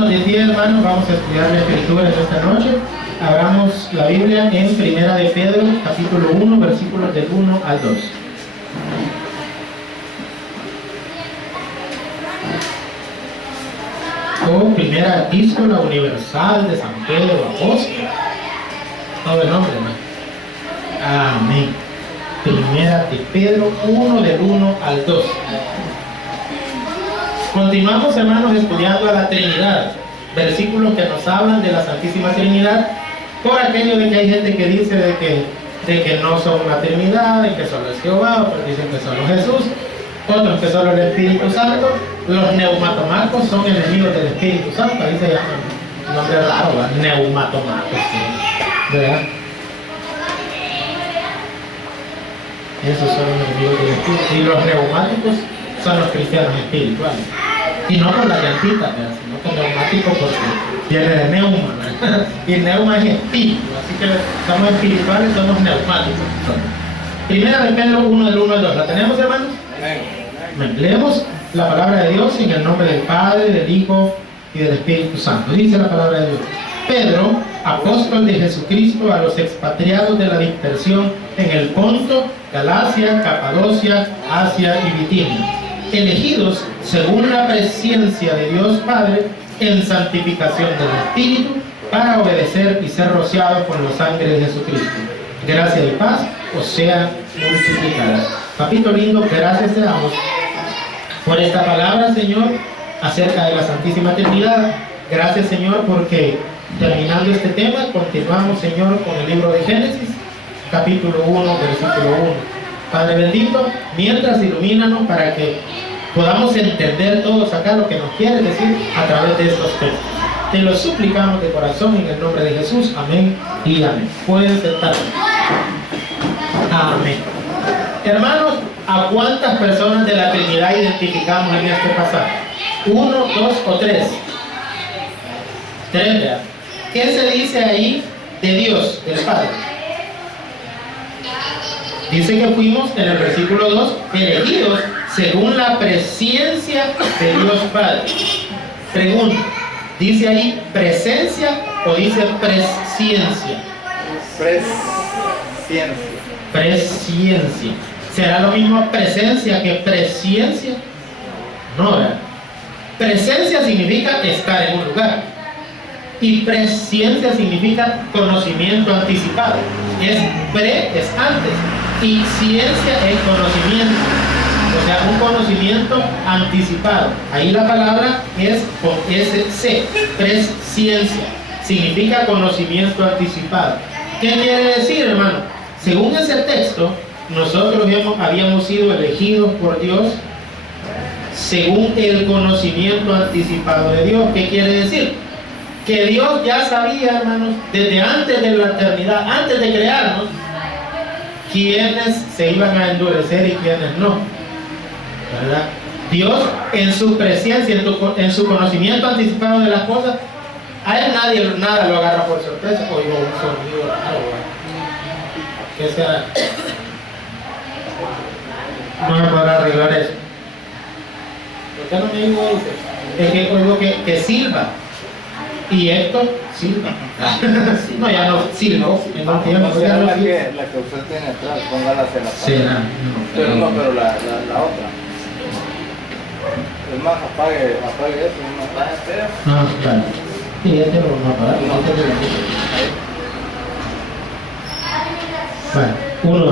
Pongámonos de pie, hermanos, vamos a estudiar la Escritura en esta noche. Abramos la Biblia en Primera de Pedro, capítulo 1, versículos del 1 al 2. Primera Epístola Universal de San Pedro Apóstol. Todo el nombre, ¿no? Amén. Primera de Pedro 1, del 1 al 2. Continuamos, hermanos, estudiando a la Trinidad, versículos que nos hablan de la Santísima Trinidad, por aquello de que hay gente que dice de que no son una Trinidad, y que solo es Jehová, otros dicen que solo Jesús, otros que solo el Espíritu Santo. Los neumatomacos son enemigos del Espíritu Santo, ahí se llama un nombre raro, ¿verdad? Neumatomacos, ¿sí? ¿Verdad? Esos son los enemigos del Espíritu. Y los neumáticos son los cristianos espirituales. Y no por la llantita, ¿verdad? Sino con neumático porque viene de neuma, ¿verdad? Y el neuma es espíritu, así que somos espirituales, somos neumáticos. Primera de Pedro 1, del 1 al 2. ¿La tenemos, hermanos? Amén. Leemos la palabra de Dios en el nombre del Padre, del Hijo y del Espíritu Santo. Dice la palabra de Dios: Pedro, apóstol de Jesucristo, a los expatriados de la dispersión en el Ponto, Galacia, Capadocia, Asia y Bitinia, elegidos según la presciencia de Dios Padre en santificación del Espíritu, para obedecer y ser rociados con la sangre de Jesucristo. Gracia y paz os sean multiplicadas. Papito lindo, gracias te damos por esta palabra, Señor, acerca de la Santísima Trinidad. Gracias, Señor, porque terminando este tema, continuamos, Señor, con el libro de Génesis, capítulo 1, versículo 1. Padre bendito, mientras ilumínanos para que podamos entender todos acá lo que nos quiere decir a través de estos textos. Te lo suplicamos de corazón en el nombre de Jesús. Amén y amén. Pueden sentarse. Amén. Hermanos, ¿a cuántas personas de la Trinidad identificamos en este pasaje? ¿1, 2 o 3? 3, ¿verdad? ¿Qué se dice ahí de Dios, del Padre? Dice que fuimos, en el versículo 2, elegidos según la presciencia de Dios Padre. Pregunta, ¿dice ahí presencia o dice presciencia? Presciencia. Presciencia. ¿Será lo mismo presencia que presciencia? No, ¿verdad? Presencia significa estar en un lugar. Y presciencia significa conocimiento anticipado. Es antes. Y ciencia es conocimiento. O sea, un conocimiento anticipado. Ahí la palabra es con SC, presciencia. Significa conocimiento anticipado. ¿Qué quiere decir, hermano? Según ese texto, nosotros habíamos sido elegidos por Dios según el conocimiento anticipado de Dios. ¿Qué quiere decir? Que Dios ya sabía, hermanos, desde antes de la eternidad, antes de crearnos, quiénes se iban a endurecer y quiénes no, ¿verdad? Dios, en su presencia, en su conocimiento anticipado de las cosas, a él nada lo agarra por sorpresa. Oigo un sonido raro, que sea, no me podrá arreglar eso. ¿Por qué no me digo eso? Es que oigo que silba. Y esto silba. No, ya no silbo. No sea la que usted tiene atrás, póngala hacia la parte. Será. Pero no, pero la otra. Es más, apague eso, no apague feo. No, claro. Sí, este lo vamos a apagar. Bueno,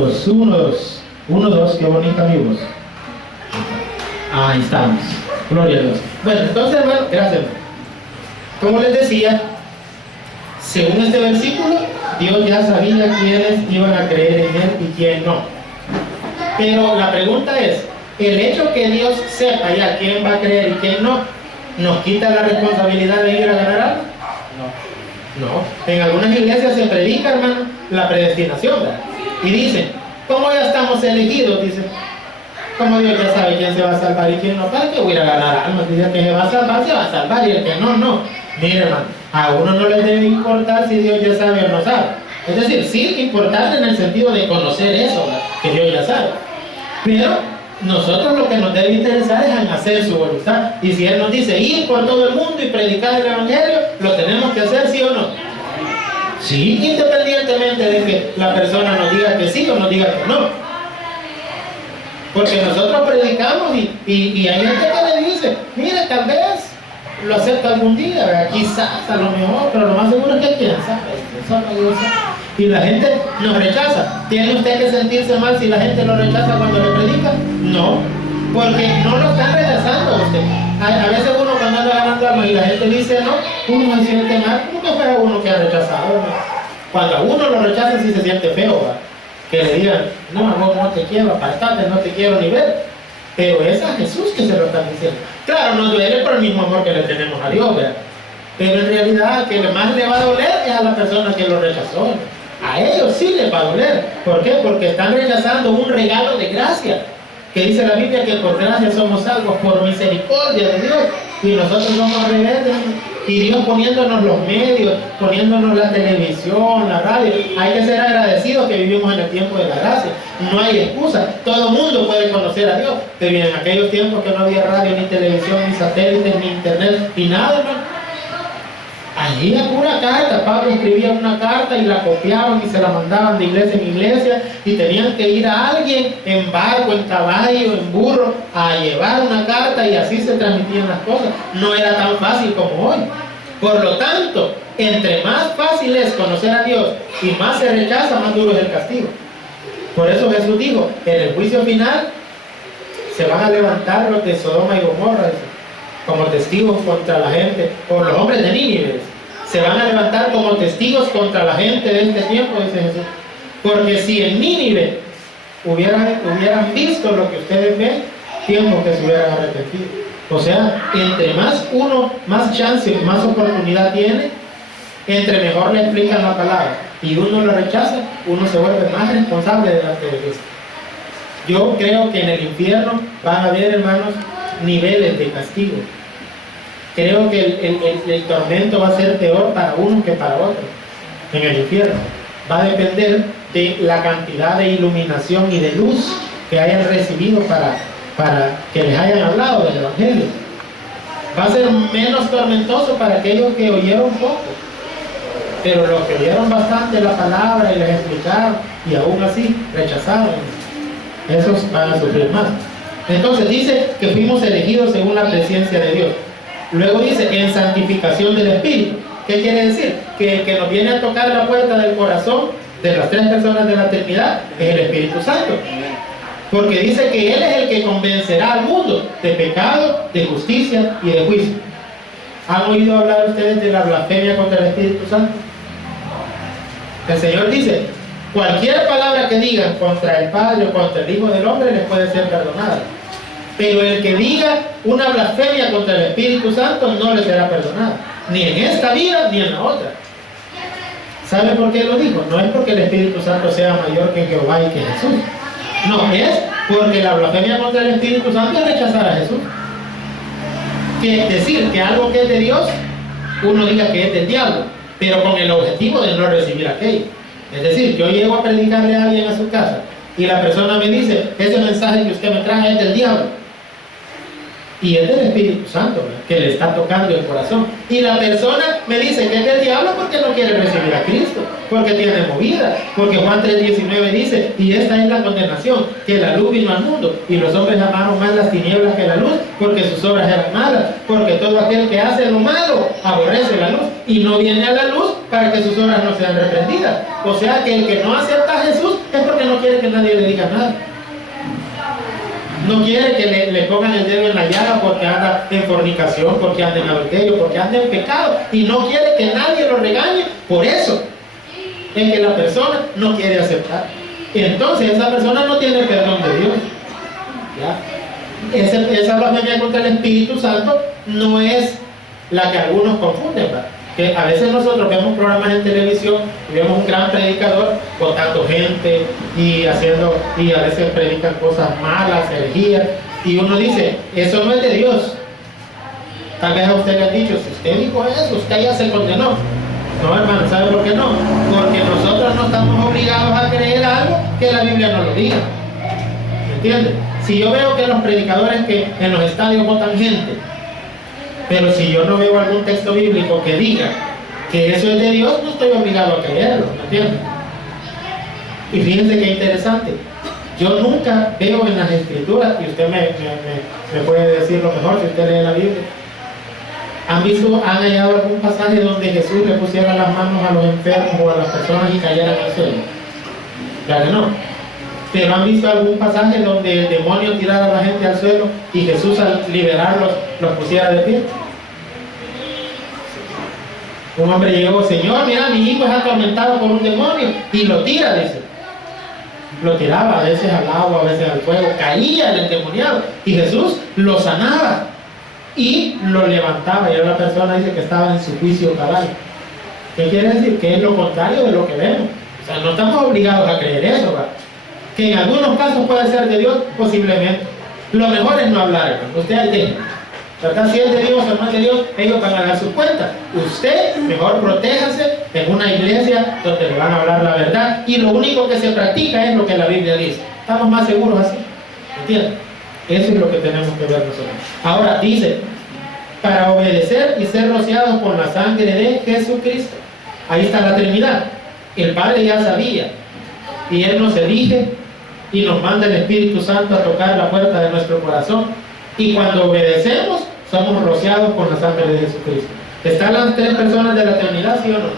1, 2, qué bonita mi voz. Ahí estamos. Gloria a Dios. Bueno, entonces, hermano, gracias. Como les decía, según este versículo, Dios ya sabía quiénes iban a creer en Él y quién no. Pero la pregunta es, ¿el hecho que Dios sepa ya quién va a creer y quién no, nos quita la responsabilidad de ir a ganar algo? No. En algunas iglesias se predica, hermano, la predestinación, ¿verdad? Y dicen, ¿cómo ya estamos elegidos? Dicen, como Dios ya sabe quién se va a salvar y quién no, ¿para qué voy a ir a ganar almas? Dice que se va a salvar y el que no, no. Mire, hermano, a uno no le debe importar si Dios ya sabe o no sabe. Es decir, sí importante en el sentido de conocer eso, ¿verdad? Que Dios ya sabe. Pero nosotros lo que nos debe interesar es en hacer su voluntad. Y si Él nos dice ir por todo el mundo y predicar el Evangelio, lo tenemos que hacer, ¿sí o no? Sí, independientemente de que la persona nos diga que sí o nos diga que no. Porque nosotros predicamos y hay gente que le dice, mire, tal vez lo acepta algún día, ¿verdad? Quizás, a lo mejor, pero lo más seguro es que quién sabe, eso no Dios sabe. Y la gente nos rechaza. ¿Tiene usted que sentirse mal si la gente lo rechaza cuando le predica? No, porque no lo están rechazando a usted. A veces uno cuando anda ganando algo y la gente dice no, uno se siente mal, como que fuera uno que ha rechazado, ¿no? Cuando a uno lo rechazan sí se siente feo, ¿verdad? Que le digan, no, vos no te quiero, apartate, no te quiero ni ver. Pero es a Jesús que se lo están diciendo. Claro, nos duele por el mismo amor que le tenemos a Dios, ¿verdad? Pero en realidad, que más le va a doler es a la persona que lo rechazó, ¿no? A ellos sí les va a doler. ¿Por qué? Porque están rechazando un regalo de gracia. Que dice la Biblia que por gracia somos salvos, por misericordia de Dios. Y nosotros somos rebeldes. Y Dios poniéndonos los medios, poniéndonos la televisión, la radio. Hay que ser agradecidos que vivimos en el tiempo de la gracia. No hay excusa. Todo el mundo puede conocer a Dios. Pero en aquellos tiempos que no había radio, ni televisión, ni satélites, ni internet, ni nada, ¿no? Allí a pura carta, Pablo escribía una carta y la copiaban y se la mandaban de iglesia en iglesia y tenían que ir a alguien en barco, en caballo, en burro a llevar una carta y así se transmitían las cosas. No era tan fácil como hoy. Por lo tanto, entre más fácil es conocer a Dios y más se rechaza, más duro es el castigo. Por eso Jesús dijo, en el juicio final se van a levantar los de Sodoma y Gomorra como testigos contra la gente, o los hombres de Nínive, se van a levantar como testigos contra la gente de este tiempo, dice Jesús. Porque si en Nínive hubieran visto lo que ustedes ven, tiempo que se hubieran arrepentido. O sea, entre más uno, más chance, más oportunidad tiene, entre mejor le explican la palabra y uno lo rechaza, uno se vuelve más responsable delante de Cristo. Yo creo que en el infierno van a haber, hermanos, niveles de castigo. Creo que el tormento va a ser peor para uno que para otro en el infierno. Va a depender de la cantidad de iluminación y de luz que hayan recibido para que les hayan hablado del Evangelio. Va a ser menos tormentoso para aquellos que oyeron poco, pero los que oyeron bastante la palabra y les explicaron y aún así rechazaron, esos van a sufrir más. Entonces dice que fuimos elegidos según la presencia de Dios. Luego dice, en santificación del Espíritu. ¿Qué quiere decir? Que el que nos viene a tocar la puerta del corazón de las tres personas de la Trinidad es el Espíritu Santo. Porque dice que Él es el que convencerá al mundo de pecado, de justicia y de juicio. ¿Han oído hablar ustedes de la blasfemia contra el Espíritu Santo? El Señor dice, cualquier palabra que digan contra el Padre o contra el Hijo del Hombre les puede ser perdonada. Pero el que diga una blasfemia contra el Espíritu Santo no le será perdonada, ni en esta vida ni en la otra. ¿Sabe por qué lo dijo? No es porque el Espíritu Santo sea mayor que Jehová y que Jesús. No, es porque la blasfemia contra el Espíritu Santo es rechazar a Jesús. Que es decir, que algo que es de Dios, uno diga que es del diablo, pero con el objetivo de no recibir aquello. Es decir, yo llego a predicarle a alguien a su casa y la persona me dice, ese mensaje que usted me trae es del diablo. Y es del Espíritu Santo, ¿verdad?, que le está tocando el corazón. Y la persona me dice que es del diablo porque no quiere recibir a Cristo, porque tiene movida. Porque Juan 3:19 dice, y esta es la condenación, que la luz vino al mundo, y los hombres amaron más las tinieblas que la luz, porque sus obras eran malas. Porque todo aquel que hace lo malo aborrece la luz, y no viene a la luz para que sus obras no sean reprendidas. O sea que el que no acepta a Jesús es porque no quiere que nadie le diga nada. No quiere que le pongan el dedo en la llaga porque anda en fornicación, porque anda en adulterio, porque anda en pecado, y no quiere que nadie lo regañe. Por eso es que la persona no quiere aceptar. Y entonces esa persona no tiene perdón de Dios. ¿Ya? Esa blasfemia contra el Espíritu Santo no es la que algunos confunden, ¿verdad? Que a veces nosotros vemos programas en televisión y vemos un gran predicador botando gente y a veces predican cosas malas, herejías, y uno dice, eso no es de Dios. Tal vez a usted le han dicho, si usted dijo eso, usted ya se condenó. No, hermano, ¿sabe por qué no? Porque nosotros no estamos obligados a creer algo que la Biblia no lo diga. ¿Me entiende? Si yo veo que los predicadores que en los estadios votan gente, pero si yo no veo algún texto bíblico que diga que eso es de Dios, no estoy obligado a creerlo, ¿me entiendes? Y fíjense qué interesante. Yo nunca veo en las escrituras, y usted me puede decir lo mejor si usted lee la Biblia, ¿han hallado algún pasaje donde Jesús le pusiera las manos a los enfermos o a las personas y cayeran al suelo? Claro que no. Pero ¿han visto algún pasaje donde el demonio tirara a la gente al suelo y Jesús al liberarlos los pusiera de pie? Un hombre llegó: Señor, mira, mi hijo es atormentado por un demonio, y lo tira, dice. Lo tiraba a veces al agua, a veces al fuego, caía el endemoniado y Jesús lo sanaba y lo levantaba, y ahora la persona dice que estaba en su juicio cabal. ¿Qué quiere decir? Que es lo contrario de lo que vemos. O sea, no estamos obligados a creer eso, ¿verdad? Que en algunos casos puede ser de Dios, posiblemente. Lo mejor es no hablar, ¿verdad? Usted ahí tiene, ¿verdad? Si es de Dios o no es de Dios, ellos van a dar su cuenta. Usted mejor protéjase en una iglesia donde le van a hablar la verdad, y lo único que se practica es lo que la Biblia dice. Estamos más seguros así, ¿entienden? Eso es lo que tenemos que ver nosotros. Ahora dice, para obedecer y ser rociados con la sangre de Jesucristo. Ahí está la Trinidad. El Padre ya sabía, y Él nos elige y nos manda el Espíritu Santo a tocar la puerta de nuestro corazón, y cuando obedecemos somos rociados con la sangre de Jesucristo. ¿Están las tres personas de la Trinidad, sí o no?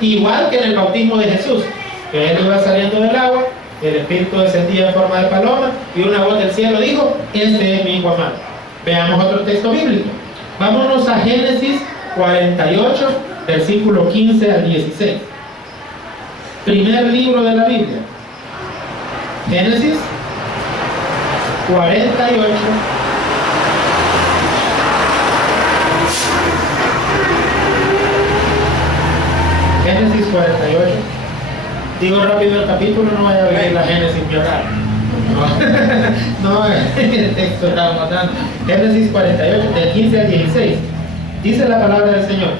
Igual que en el bautismo de Jesús, que Él iba saliendo del agua, el Espíritu descendía en forma de paloma, y una voz del cielo dijo: este es mi hijo amado. Veamos otro texto bíblico. Vámonos a Génesis 48, versículo 15 al 16. Primer libro de la Biblia. Génesis 48. Génesis 48. Digo rápido el capítulo, no vaya a leer la Génesis llorar. No, el texto estamos dando. Génesis 48, del 15 al 16. Dice la palabra del Señor.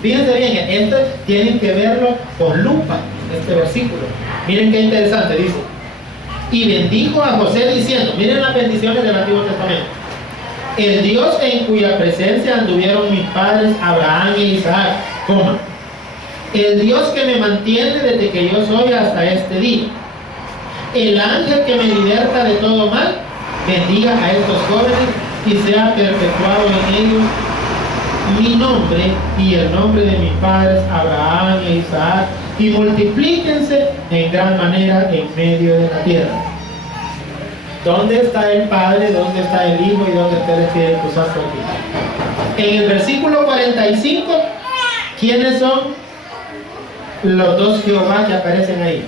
Fíjense bien, esto tienen que verlo con lupa, este versículo. Miren qué interesante, dice: y bendijo a José diciendo, miren las bendiciones del Antiguo Testamento: el Dios en cuya presencia anduvieron mis padres Abraham e Isaac, coma, el Dios que me mantiene desde que yo soy hasta este día, el ángel que me liberta de todo mal, bendiga a estos jóvenes y sea perpetuado en ellos mi nombre y el nombre de mis padres Abraham e Isaac, y multiplíquense en gran manera en medio de la tierra. ¿Dónde está el Padre? ¿Dónde está el Hijo? ¿Y dónde está el Espíritu Santo aquí? En el versículo 45, ¿quiénes son los dos Jehová que aparecen ahí?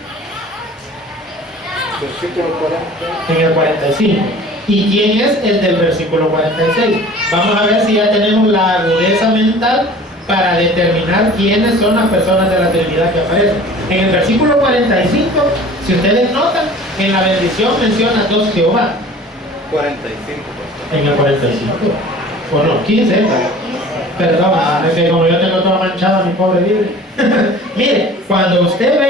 Versículo 40. En el 45. ¿Y quién es el del versículo 46? Vamos a ver si ya tenemos la agudeza mental para determinar quiénes son las personas de la Trinidad que aparecen. En el versículo 45, si ustedes notan, en la bendición menciona dos Jehová. 45. En el 45. O no, 15. Perdón, es que como yo tengo toda manchada mi pobre Biblia. Mire, cuando ustedes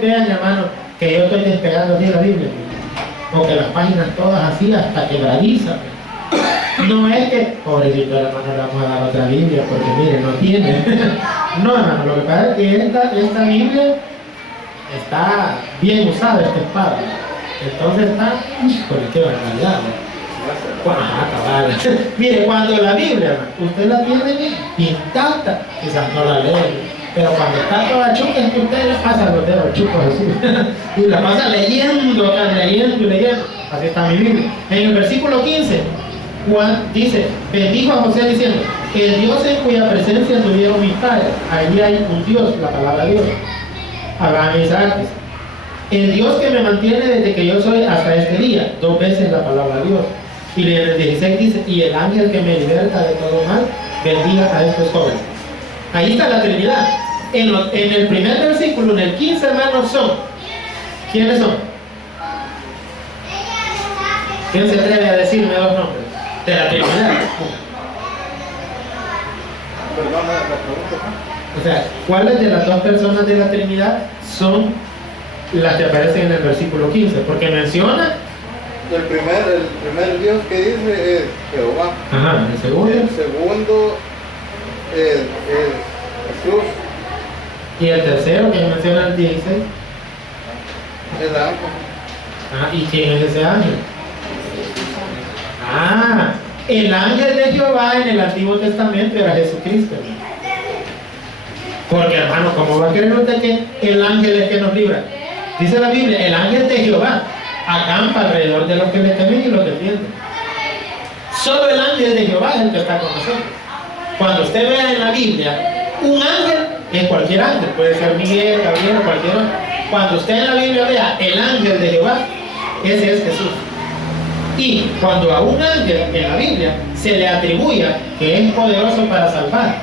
vean, hermano, que yo estoy despegando así la Biblia, porque las páginas todas así hasta quebradizas. No es que, pobrecito hermano, le vamos a dar otra Biblia, porque mire, no tiene. No, hermano, lo que pasa es que esta Biblia está bien usada, esta espada. Entonces está, híjole, qué barbaridad. Mire, cuando la Biblia, hermano, usted la tiene intacta, quizás no la lee, pero cuando está toda chuca, es que usted le pasa los dedos chucos así. Y la pasa leyendo. Así está mi Biblia. En el versículo 15, Juan dice: bendijo a José diciendo, el Dios en cuya presencia tuvieron mis padres. Allí hay un Dios, la palabra Dios. Abraham y Isaac. El Dios que me mantiene desde que yo soy hasta este día. Dos veces la palabra Dios. Y en el 16 dice: y el ángel que me liberta de todo mal, bendiga a estos jóvenes. Ahí está la Trinidad. En el primer versículo, en el 15, hermanos, son. ¿Quiénes son? ¿Quién se atreve a decirme dos nombres de la Trinidad? Perdona la pregunta. O sea, ¿cuáles de las dos personas de la Trinidad son las que aparecen en el versículo 15? Porque menciona El primer Dios que dice es Jehová. Ajá, el segundo. El segundo es Jesús. Y el tercero que menciona el 16. El ángel. Ah, ¿y quién es ese ángel? Ah, el ángel de Jehová en el Antiguo Testamento era Jesucristo. Porque hermano, ¿cómo va a creer usted que el ángel es que nos libra? Dice la Biblia, el ángel de Jehová acampa alrededor de los que le temen y los defiende. Solo el ángel de Jehová es el que está con nosotros. Cuando usted vea en la Biblia un ángel, es cualquier ángel, puede ser Miguel, Gabriel, cualquier otro. Cuando usted en la Biblia vea el ángel de Jehová, ese es Jesús. Y cuando a un ángel en la Biblia se le atribuya que es poderoso para salvar,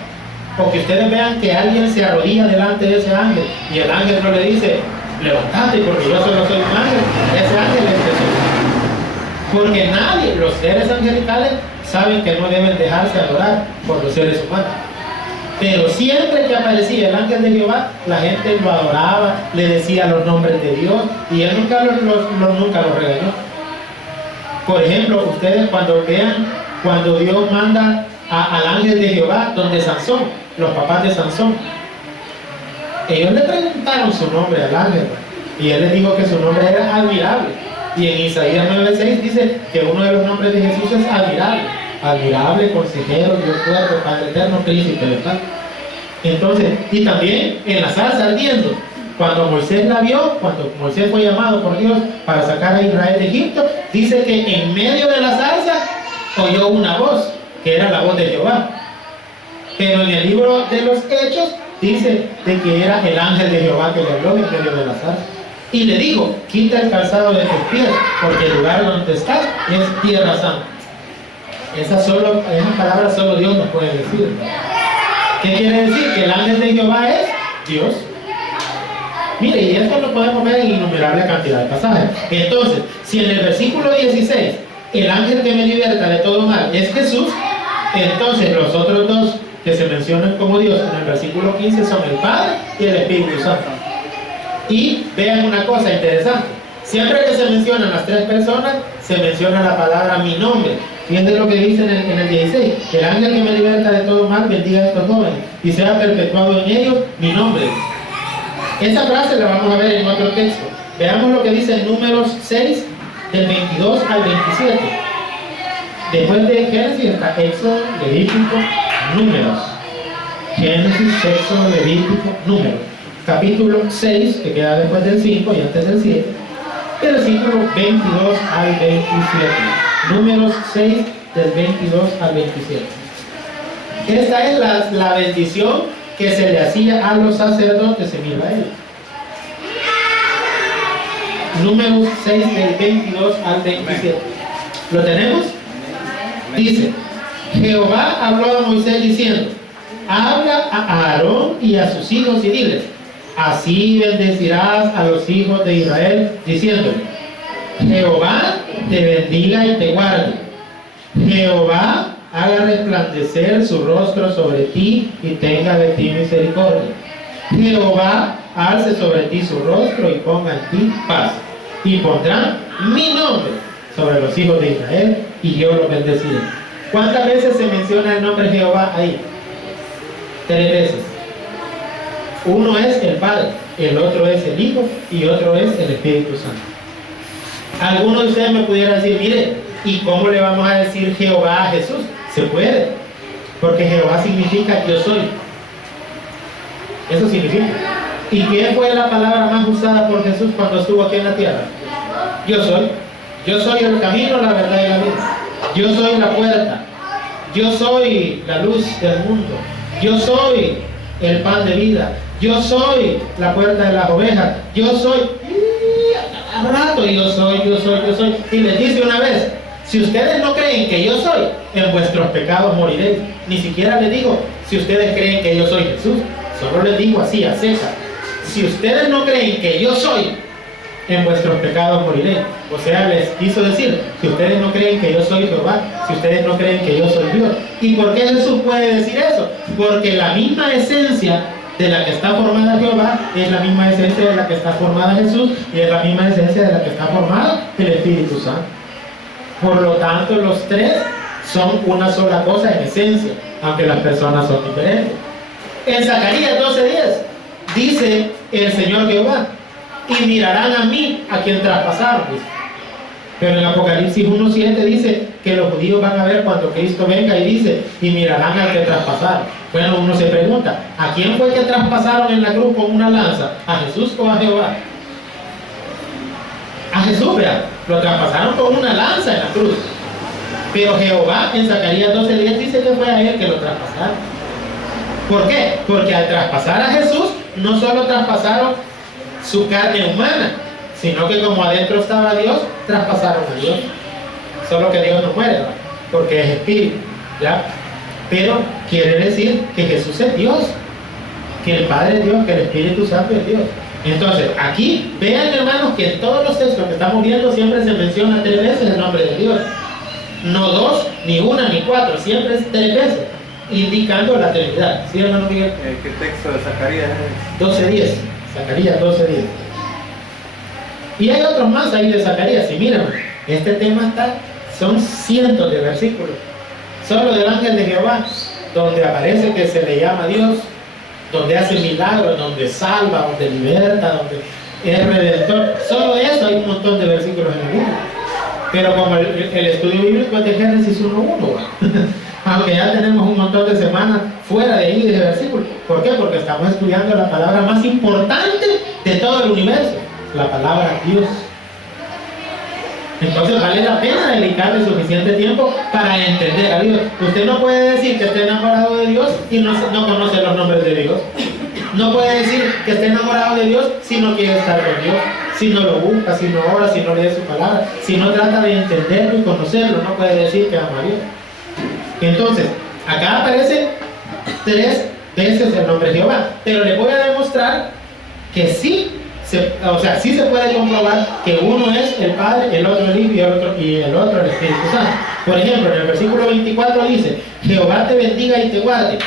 porque ustedes vean que alguien se arrodilla delante de ese ángel y el ángel no le dice, levantate porque yo solo soy un ángel, ese ángel es Jesús. Porque nadie, los seres angelicales, saben que no deben dejarse adorar por los seres humanos. Pero siempre que aparecía el ángel de Jehová, la gente lo adoraba, le decía los nombres de Dios y él nunca los regañó. Por ejemplo, ustedes cuando vean, cuando Dios manda al ángel de Jehová, donde Sansón, los papás de Sansón, ellos le preguntaron su nombre al ángel y él les dijo que su nombre era admirable. Y en Isaías 9:6 dice que uno de los nombres de Jesús es admirable. Admirable, consejero, Dios fuerte, Padre eterno, príncipe, ¿verdad? Entonces, y también en la zarza ardiendo, cuando Moisés la vio, cuando Moisés fue llamado por Dios para sacar a Israel de Egipto, dice que en medio de la zarza oyó una voz, que era la voz de Jehová. Pero en el libro de los Hechos dice de que era el ángel de Jehová que le habló en medio de la zarza. Y le dijo, quita el calzado de tus pies, porque el lugar donde estás es tierra santa. Esa palabra solo Dios nos puede decir. ¿Qué quiere decir? Que el ángel de Jehová es Dios. Mire, y esto lo podemos ver en innumerable cantidad de pasajes. Entonces, si en el versículo 16, el ángel que me liberta de todo mal es Jesús, entonces los otros dos que se mencionan como Dios en el versículo 15 son el Padre y el Espíritu Santo. Y vean una cosa interesante. Siempre que se mencionan las tres personas, se menciona la palabra mi nombre. Fíjense lo que dice en el 16. El ángel que me liberta de todo mal bendiga a estos jóvenes y sea perpetuado en ellos mi nombre. Esa frase la vamos a ver en otro texto. Veamos lo que dice en Números 6, del 22 al 27. Después de Génesis está Éxodo, Levítico, Números. Génesis, Éxodo, Levítico, Números. Capítulo 6, que queda después del 5 y antes del 7. Versículo 22 al 27. Números 6, del 22 al 27. Esta es la bendición que se le hacía a los sacerdotes en Israel. Números 6, del 22 al 27. ¿Lo tenemos? Dice, Jehová habló a Moisés diciendo, habla a Aarón y a sus hijos y diles, así bendecirás a los hijos de Israel, diciéndole, Jehová te bendiga y te guarde. Jehová haga resplandecer su rostro sobre ti y tenga de ti misericordia. Jehová alce sobre ti su rostro y ponga en ti paz. Y pondrán mi nombre sobre los hijos de Israel y yo los bendeciré. ¿Cuántas veces se menciona el nombre de Jehová ahí? 3 veces. Uno es el Padre, el otro es el Hijo y otro es el Espíritu Santo. Algunos de ustedes me pudieran decir, mire, ¿y cómo le vamos a decir Jehová a Jesús? Se puede, porque Jehová significa yo soy. Eso significa. ¿Y qué fue la palabra más usada por Jesús cuando estuvo aquí en la tierra? Yo soy. Yo soy el camino, la verdad y la vida. Yo soy la puerta. Yo soy la luz del mundo. Yo soy el pan de vida. Yo soy la puerta de las ovejas. Yo soy. Al rato yo soy. Y les dice una vez, si ustedes no creen que yo soy, en vuestros pecados moriréis. Ni siquiera les digo, si ustedes creen que yo soy Jesús. Solo les digo así, a César. Si ustedes no creen que yo soy, en vuestros pecados moriréis. O sea, les quiso decir, si ustedes no creen que yo soy Jehová, si ustedes no creen que yo soy Dios. ¿Y por qué Jesús puede decir eso? Porque la misma esencia de la que está formada Jehová es la misma esencia de la que está formada Jesús y es la misma esencia de la que está formada el Espíritu Santo. Por lo tanto, los tres son una sola cosa en esencia, aunque las personas son diferentes. En Zacarías 12:10 dice el Señor Jehová, y mirarán a mí a quien traspasaron. Pero en Apocalipsis 1:7 dice que los judíos van a ver cuando Cristo venga y dice, y mirarán al que traspasaron. Bueno, uno se pregunta, ¿a quién fue que traspasaron en la cruz con una lanza? ¿A Jesús o a Jehová? A Jesús, vean, lo traspasaron con una lanza en la cruz. Pero Jehová en Zacarías 12:10 dice que fue a él que lo traspasaron. ¿Por qué? Porque al traspasar a Jesús, no solo traspasaron su carne humana, sino que como adentro estaba Dios, traspasaron a Dios. Solo que Dios no muere, ¿verdad? Porque es espíritu, ¿ya? Pero quiere decir que Jesús es Dios, que el Padre es Dios, que el Espíritu Santo es Dios. Entonces, aquí, vean hermanos que en todos los textos que estamos viendo siempre se menciona 3 veces el nombre de Dios. No 2, ni 1, ni 4, siempre es 3 veces, indicando la Trinidad. ¿Sí, hermano Miguel? ¿Qué texto de Zacarías es? 12:10, Zacarías 12:10. Y hay otros más ahí de Zacarías, y miren, este tema son cientos de versículos. Solo del ángel de Jehová, donde aparece que se le llama Dios, donde hace milagros, donde salva, donde liberta, donde es redentor. Solo de eso hay un montón de versículos en la Biblia. Pero como el estudio bíblico es de Génesis 1:1, aunque ya tenemos un montón de semanas fuera de ahí de versículos. ¿Por qué? Porque estamos estudiando la palabra más importante de todo el universo, la palabra Dios. Entonces vale la pena dedicarle suficiente tiempo para entender a Dios. Usted no puede decir que esté enamorado de Dios y no conoce los nombres de Dios. No puede decir que esté enamorado de Dios si no quiere estar con Dios, si no lo busca, si no ora, si no lee su palabra, si no trata de entenderlo y conocerlo. No puede decir que ama a Dios. Entonces, acá aparece 3 veces el nombre de Jehová, pero le voy a demostrar que sí se puede comprobar que uno es el Padre, el otro el Hijo y el otro el Espíritu Santo. Por ejemplo, en el versículo 24 dice, Jehová te bendiga y te guarde.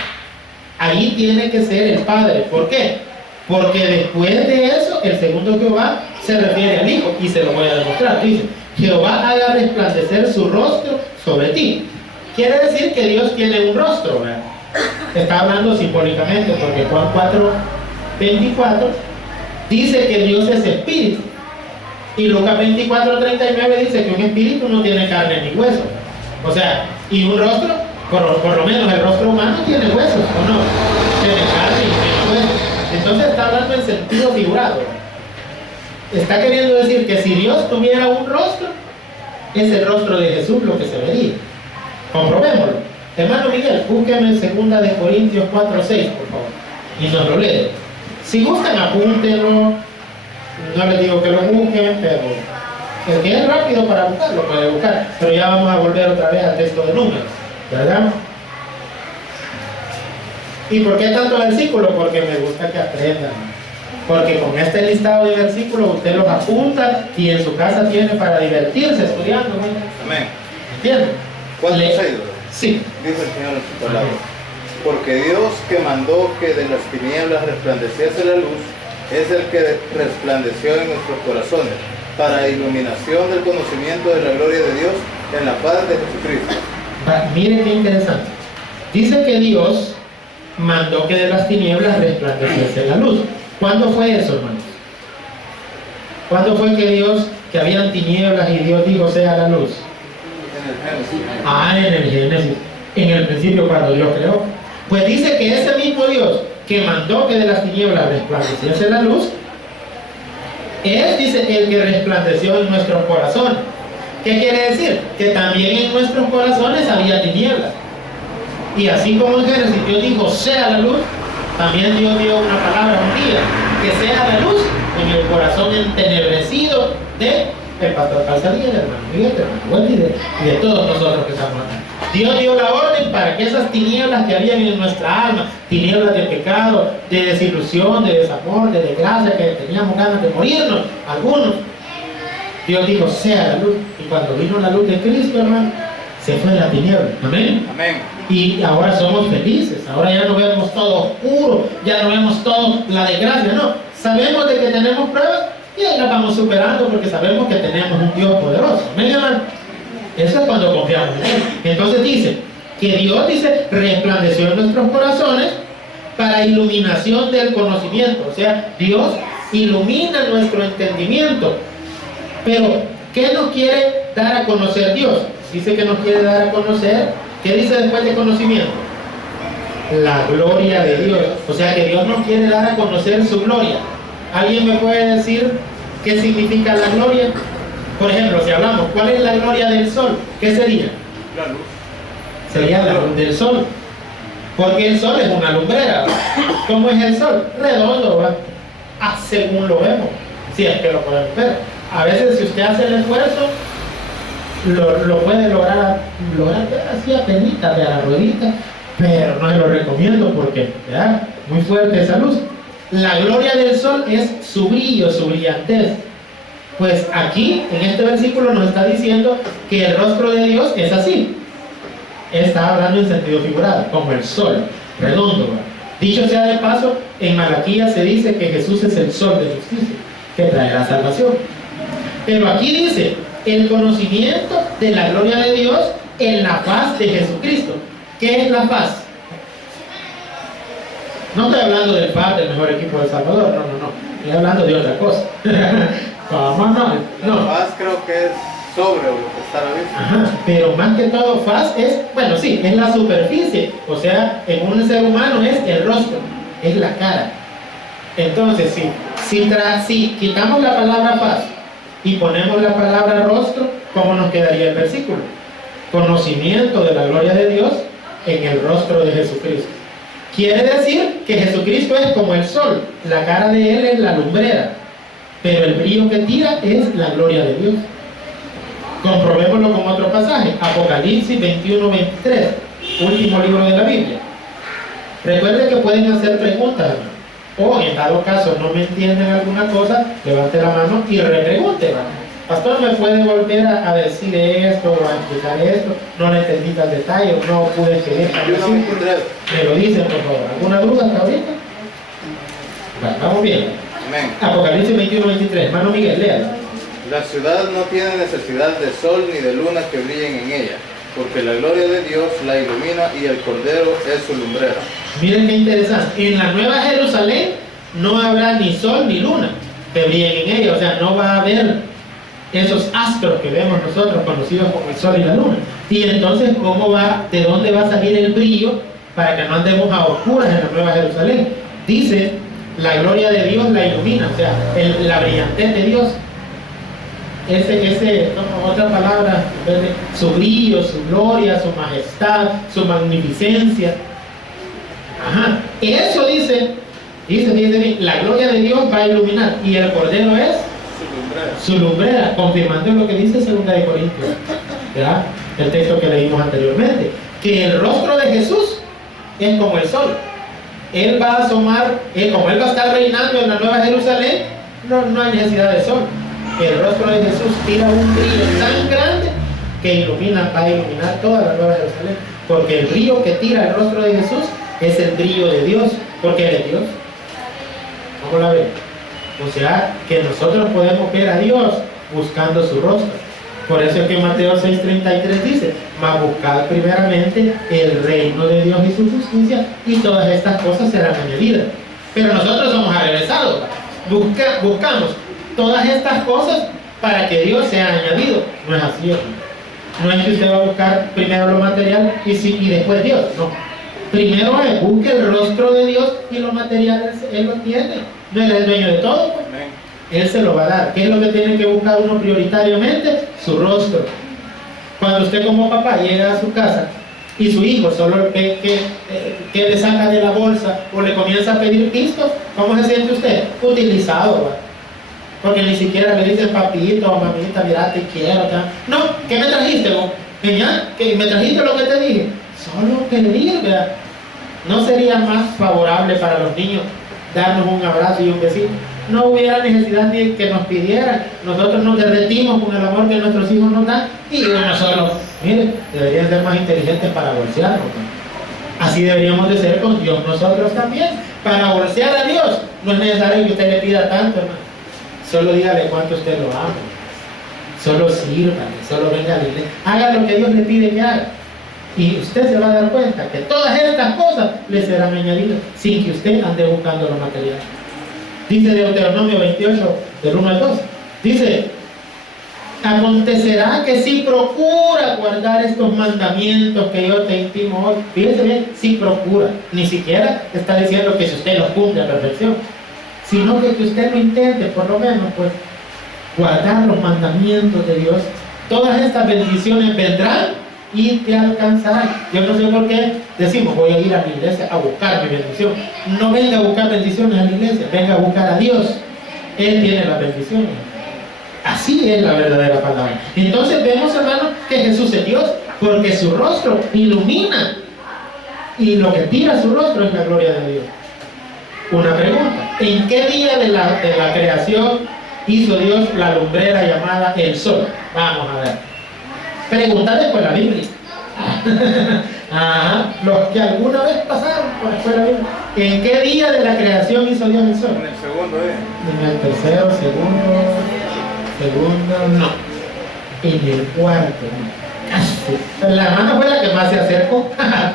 Ahí tiene que ser el Padre. ¿Por qué? Porque después de eso, el segundo Jehová se refiere al Hijo, y se lo voy a demostrar. Dice, Jehová haga resplandecer su rostro sobre ti. Quiere decir que Dios tiene un rostro, ¿verdad? Está hablando simbólicamente, porque Juan 4:24 dice que Dios es espíritu, y Lucas 24:39 dice que un espíritu no tiene carne ni hueso. O sea, y un rostro, por lo menos el rostro humano tiene huesos, ¿o no? Tiene carne y tiene huesos. Entonces está hablando en sentido figurado. Está queriendo decir que si Dios tuviera un rostro, es el rostro de Jesús lo que se vería. Comprobémoslo. Hermano Miguel, búsqueme en 2 de Corintios 4:6, por favor, y nos lo lee. Si gustan, apúntenlo. No les digo que lo busquen, pero el que es rápido para buscarlo puede buscar. Pero ya vamos a volver otra vez al texto de Números, ¿verdad? ¿Y por qué tanto versículos? Porque me gusta que aprendan. Porque con este listado de versículos usted los apunta y en su casa tiene para divertirse estudiando, ¿no? Amén. ¿Entienden? ¿Cuántos hay? Sí. Dice el Señor en su palabra. Porque Dios que mandó que de las tinieblas resplandeciese la luz, es el que resplandeció en nuestros corazones, para iluminación del conocimiento de la gloria de Dios en la paz de Jesucristo. Miren qué interesante. Dice que Dios mandó que de las tinieblas resplandeciese la luz. ¿Cuándo fue eso, hermanos? ¿Cuándo fue que habían tinieblas y Dios dijo sea la luz? En el Génesis. En el Génesis. En el principio, cuando Dios creó. Pues dice que ese mismo Dios que mandó que de las tinieblas resplandeciese la luz, es, dice, el que resplandeció en nuestros corazones. ¿Qué quiere decir? Que también en nuestros corazones había tinieblas. Y así como en Génesis Dios dijo sea la luz, también Dios dio una palabra un día, que sea la luz en el corazón entenebrecido de el pastor Calzadilla, del hermano Miguel, del hermano Wendy y de todos nosotros que estamos acá. Dios dio la orden para que esas tinieblas que habían en nuestra alma, tinieblas de pecado, de desilusión, de desamor, de desgracia, que teníamos ganas de morirnos, algunos, Dios dijo sea la luz. Y cuando vino la luz de Cristo, hermano, se fue la tiniebla. Amén. Amén. Y ahora somos felices, ahora ya no vemos todo oscuro, ya no vemos todo la desgracia, no. Sabemos de que tenemos pruebas y ahí las vamos superando porque sabemos que tenemos un Dios poderoso. Amén, hermano. Eso es cuando confiamos en Él. Entonces dice que Dios, dice, resplandeció en nuestros corazones para iluminación del conocimiento. O sea, Dios ilumina nuestro entendimiento. Pero, ¿qué nos quiere dar a conocer Dios? Dice que nos quiere dar a conocer. ¿Qué dice después de conocimiento? La gloria de Dios. O sea que Dios nos quiere dar a conocer su gloria. ¿Alguien me puede decir qué significa la gloria? Por ejemplo, si hablamos, ¿cuál es la gloria del sol? ¿Qué sería? La luz. Sería la luz del sol. Porque el sol es una lumbrera. ¿Cómo es el sol? Redondo, ¿va? Según lo vemos. Si es que lo podemos ver. A veces si usted hace el esfuerzo, lo puede lograr ver así a penita, de la ruedita, pero no se lo recomiendo porque, ¿verdad? Muy fuerte esa luz. La gloria del sol es su brillo, su brillantez. Pues aquí, en este versículo nos está diciendo que el rostro de Dios es así. Está hablando en sentido figurado, como el sol, redondo, ¿verdad? Dicho sea de paso, en Malaquías se dice que Jesús es el sol de justicia, que trae la salvación. Pero aquí dice, el conocimiento de la gloria de Dios en la faz de Jesucristo. ¿Qué es la faz? No estoy hablando del FAS, del mejor equipo de El Salvador, no. Estoy hablando de otra cosa. ¿Cómo no? La faz creo que es sobre lo que está a la vista. Ajá, pero más que todo faz es, bueno, sí, es la superficie. O sea, en un ser humano es el rostro, es la cara. Entonces, si quitamos la palabra faz y ponemos la palabra rostro, ¿cómo nos quedaría el versículo? Conocimiento de la gloria de Dios en el rostro de Jesucristo. Quiere decir que Jesucristo es como el sol, la cara de Él es la lumbrera, pero el brillo que tira es la gloria de Dios. Comprobémoslo con otro pasaje, Apocalipsis 21-23, último libro de la Biblia. Recuerden que pueden hacer preguntas, hermano. O en dado caso no me entienden alguna cosa, levante la mano y repregunte, hermano. Pastor, ¿me puede volver a decir esto o a explicar esto? No le entendí al detalle, no pude entender. Me lo dicen, por favor. ¿Alguna duda hasta ahorita? Bueno, vamos bien. Amén. Apocalipsis 21-23. Hermano Miguel, léalo. La ciudad no tiene necesidad de sol ni de luna que brillen en ella, porque la gloria de Dios la ilumina y el Cordero es su lumbrera. Miren qué interesante. En la Nueva Jerusalén no habrá ni sol ni luna que brillen en ella. O sea, no va a haber esos astros que vemos nosotros conocidos como el sol y la luna. Y entonces, ¿de dónde va a salir el brillo para que no andemos a oscuras en la Nueva Jerusalén? Dice, la gloria de Dios la ilumina, o sea, la brillantez de Dios, como otra palabra, su brillo, su gloria, su majestad, su magnificencia. Ajá, eso dice, la gloria de Dios va a iluminar y el Cordero es su lumbrera, confirmando lo que dice 2 de Corintios, ¿verdad? El texto que leímos anteriormente, que el rostro de Jesús es como el sol. Él va a asomar, como Él va a estar reinando en la Nueva Jerusalén, no hay necesidad de sol. El rostro de Jesús tira un brillo tan grande que va a iluminar toda la Nueva Jerusalén, porque el brillo que tira el rostro de Jesús es el brillo de Dios, porque Él es Dios. ¿Cómo la ven? O sea, que nosotros podemos ver a Dios buscando su rostro. Por eso es que Mateo 6:33 dice, mas buscad primeramente el reino de Dios y su justicia, y todas estas cosas serán añadidas. Pero nosotros somos arregresados. Buscamos todas estas cosas para que Dios sea añadido. No es así, hermano. No es que usted va a buscar primero lo material y después Dios. No. Primero busque el rostro de Dios y lo material Él lo tiene. No es el dueño de todo, pues. Él se lo va a dar. ¿Qué es lo que tiene que buscar uno prioritariamente? Su rostro. Cuando usted como papá llega a su casa y su hijo solo que le saca de la bolsa o le comienza a pedir pistos, ¿cómo se siente usted? Utilizado, ¿va? Porque ni siquiera le dicen papito o mamita, mira, te quiero. No, ¿qué me trajiste vos? ¿Que me trajiste lo que te dije? Solo pedir, ¿verdad? ¿No sería más favorable para los niños darnos un abrazo y un besito? No hubiera necesidad ni que nos pidieran. Nosotros nos derretimos con el amor que nuestros hijos nos dan y uno solo. Mire, deberían ser más inteligentes para bolsearnos, ¿no? Así deberíamos de ser con Dios nosotros también. Para bolsear a Dios no es necesario que usted le pida tanto, hermano. Solo dígale cuánto usted lo ama. Solo sírvale, solo venga a la iglesia. Haga lo que Dios le pide que haga. Y usted se va a dar cuenta que todas estas cosas le serán añadidas sin que usted ande buscando lo material. Dice Deuteronomio 28, del 1 al 2. Dice: acontecerá que si procura guardar estos mandamientos que yo te intimo hoy. Fíjese bien, si procura. Ni siquiera está diciendo que si usted los cumple a perfección, sino que usted lo intente, por lo menos, pues, guardar los mandamientos de Dios. Todas estas bendiciones vendrán y te alcanzarán. Yo no sé por qué decimos: voy a ir a la iglesia a buscar mi bendición. No venga a buscar bendiciones a la iglesia, venga a buscar a Dios. Él tiene las bendiciones. Así es la verdadera palabra. Entonces vemos, hermanos, que Jesús es Dios, porque su rostro ilumina, y lo que tira su rostro es la gloria de Dios. Una pregunta: ¿en qué día de la creación hizo Dios la lumbrera llamada el sol? Vamos a ver. Pregunta de escuela bíblica. Ajá, los que alguna vez pasaron por la escuela bíblica. ¿En qué día de la creación hizo Dios el sol? En el segundo día. En el tercero, segundo, no. En el cuarto, casi. La hermana fue la que más se acercó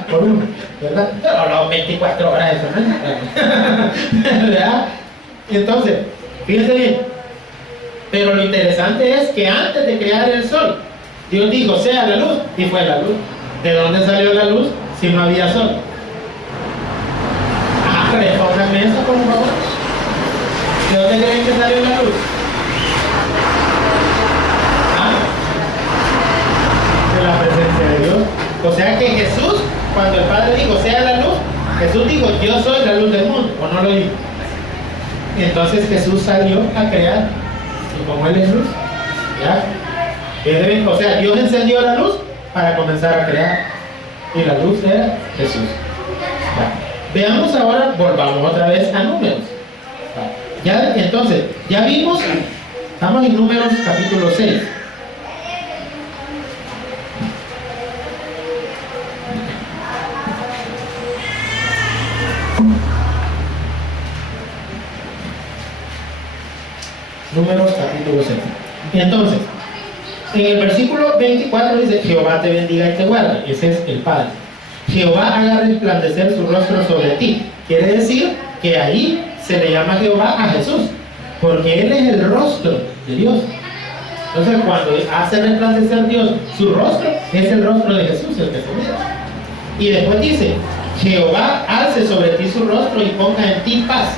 por uno, ¿verdad? Pero las 24 horas eso, ¿no? ¿Verdad? Entonces, fíjense bien. Pero lo interesante es que antes de crear el sol, Dios dijo: sea la luz, y fue la luz. ¿De dónde salió la luz si no había sol? Respónganme eso, por favor. ¿De dónde creen que salió la luz? De la presencia de Dios. O sea que Jesús, cuando el Padre dijo: sea la luz, Jesús dijo: yo soy la luz del mundo, ¿o no lo dijo? Entonces Jesús salió a crear, y como Él es luz, ¿ya? O sea, Dios encendió la luz para comenzar a crear, y la luz era Jesús. ¿Ya? Veamos ahora, volvamos otra vez a Números. ¿Ya? Entonces, ya vimos, estamos en Números capítulo 6. Números capítulo 6. Entonces, en el versículo 24 dice: Jehová te bendiga y te guarde. Ese es el Padre. Jehová haga resplandecer su rostro sobre ti. Quiere decir que ahí se le llama Jehová a Jesús, porque Él es el rostro de Dios. Entonces, cuando hace resplandecer Dios su rostro, es el rostro de Jesús el que se mira. Y después dice: Jehová alce sobre ti su rostro y ponga en ti paz.